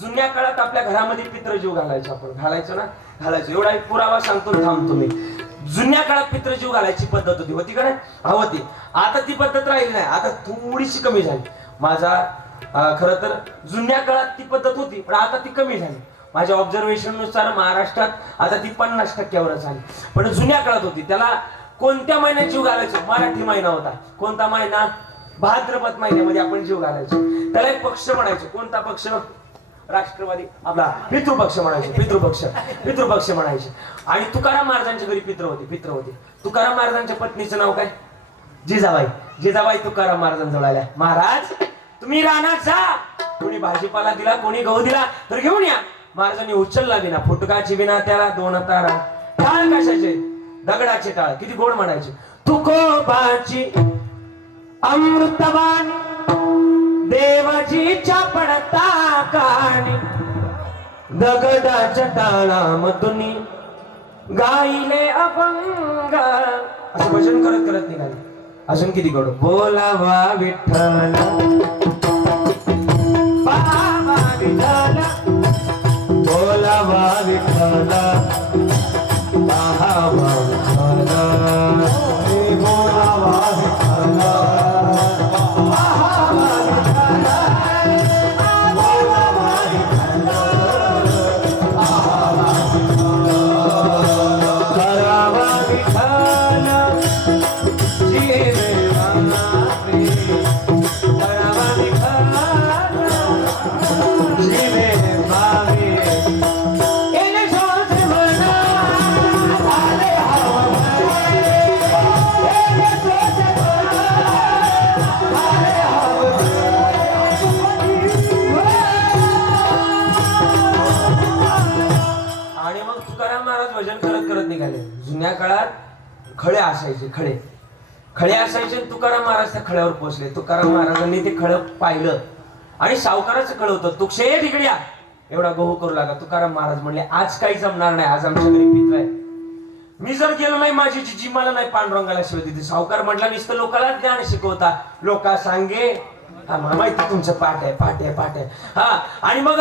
जुन्या काळात आपल्या घरामध्ये पित्रजीव घालायचो आपण. घालायचो ना? घालायचो. एवढा एक पुरावा सांगतो थांबतो मी जुन्या काळात पित्रजीव घालायची पद्धत होती. होती का नाही? हा होती. आता ती पद्धत राहिली नाही. आता थोडीशी कमी झाली. माझा खर तर जुन्या काळात ती पद्धत होती पण आता ती कमी झाली. माझ्या ऑब्झर्वेशननुसार महाराष्ट्रात आता ती पन्नास टक्क्यावर झाली. पण जुन्या काळात होती. त्याला कोणत्या महिन्यात जीव घालायचो? मराठी महिना होता. कोणता महिना? भाद्रपद महिन्यामध्ये आपण जीव घालायचो. त्याला एक पक्ष म्हणायचो. कोणता पक्ष? राष्ट्रवादी. आपला पितृपक्ष म्हणायचे पितृपक्ष पितृपक्ष म्हणायचे. आणि तुकाराम महाराजांच्या घरी पित्र होते पित्र होते तुकाराम महाराजांच्या पत्नीचं नाव काय? जिजाबाई. जिजाबाई तुकाराम महाराजांजवळ आल्या. महाराज तुम्ही रानात जा. कोणी भाजीपाला दिला कोणी गहू दिला तर घेऊन या. महाराजांनी उचलला विना फुटकाची विना त्याला दोन तारा. टाळ कशाचे? दगडाचे टाळ. किती गोड म्हणायचे. तुकोबाची अमृतवाणी देवाजीच्या पडता काणी दगडाच्या टाळामधून गाईले अभंग. असं भजन करत करत निघाले. अजून किती कडू बोलावा विठ्ठल. बाबा विठ्ठल. बोलावा विठ्ठल. पाहावा तुकाराम महाराज भजन करत करत निघाले. जुन्या काळात खळे असायचे खळे. खळे असायचे तुकाराम महाराज त्या खळ्यावर पोहोचले. तुकाराम महाराजांनी ते खळ पाहिलं. आणि सावकाराचं खळ होतं. तुक्षे तिकड्या एवढा गहू करू लागला. तुकाराम महाराज म्हणले आज काही जमणार नाही. आज आमच्या घरी पित्र आहे मी जर गेलो नाही माझी जिजी मला नाही पांडुरंगाला शिवाय दिली. सावकार म्हटला नुसतं लोकांना ज्ञान शिकवता. लोका सांगे हा माहिती तुमचं पाठ आहे पाठ आहे पाठ आहे. हा आणि मग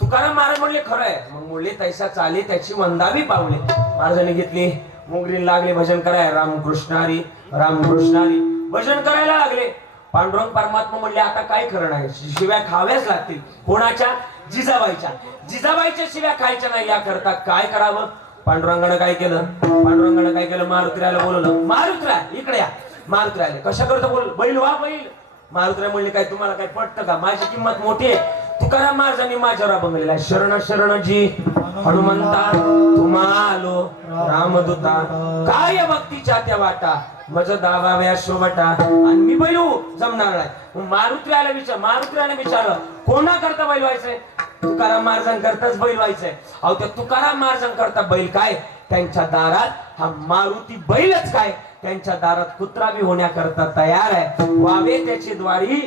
तुकाराम महाराज म्हणले खरं आहे मग मुले तैसा चाले त्याची वंदावी पावले. महाराजांनी घेतली. मोगरी लागले भजन कराय रामकृष्णारी रामकृष्णारी भजन करायला लागले. पांडुरंग परमात्मा म्हणले आता काय खरं नाही. शिव्या खाव्याच लागतील. कोणाच्या? जिजाबाईच्या. जिजाबाईच्या शिव्या खायच्या नाही. याकरता काय करावं? पांडुरंगानं काय केलं? पांडुरंगानं काय केलं? मारुतीरायला बोलवलं. मारुतीरा इकडे या. मारुतीराले कशा करतो बोल बैल वा बैल. मारुतीरा म्हणले काय तुम्हाला काय पटतं का? माझी किंमत मोठी आहे. तुकाराम महाराजांनी माझ्यावर बंगलेला शरण शरण जी. हनुमंता तुम्हा आलो रामदूता. काय भक्तीच्या त्या वाटा? मज दावाव्या शोभटा. आणि मी बैलू जमणार नाही. मारुत्र्याला विचार मारुतीराने विचारलं कोणा करता बैल व्हायचंय? तुकाराम महाराजांकरताच बैल व्हायचंय. अहो त्या तुकाराम महाराजांकरता बैल काय? त्यांच्या दारात हा मारुती बैलच काय? त्यांच्या दारात कुत्रा बी होण्याकरता तयार आहे. वावे त्याची द्वारी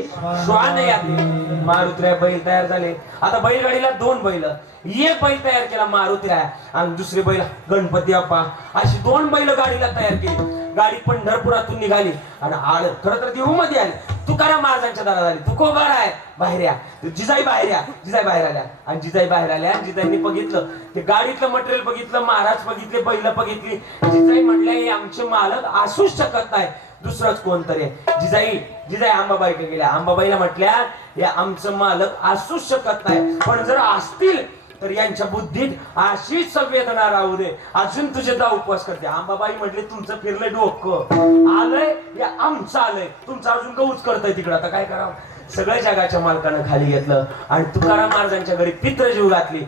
श्वान याते मारुतीराय बैल तयार झाले. आता बैलगाडीला दोन बैल. एक बैल तयार केला मारुतीराय आणि दुसरी बैल गणपती अप्पा अशी दोन बैल गाडीला तयार केली. गाडी पंढरपुरातून निघाली. आणि आळ खरं तर देऊ मध्ये आली. तुकाराम महाराजांच्या दारात आली तुकोबार आहे? बाहेर या. जिजाई बाहेर या. जिजाई बाहेर आल्या. आणि जिजाई बाहेर आल्या. आणि जिजाईंनी बघितलं. ते गाडीतलं मटेरियल बघितलं महाराज बघितले बैल बघितली. जिजाई म्हटल्या हे आमचे मालक असूच शकत नाही. दुसरंच कोणतरी आहे. जिजाई जिजाई आंबाबाईकडे गेल्या. आंबाबाईला म्हटल्या हे आमचं मालक असूच शकत नाही. पण जर असतील तर यांच्या बुद्धीत अशी संवेदना राहू दे. अजून तुझे दा उपवास करते. आंबाबाई म्हटले तुमचं फिरलंय डोकं. आलंय? या आमचं आलंय. तुमचं अजून गहूच करतय तिकडं. आता काय करावं? सगळ्या जगाच्या मालकानं खाली घेतलं आणि तुकाराम महाराजांच्या घरी पित्र जीव घातली.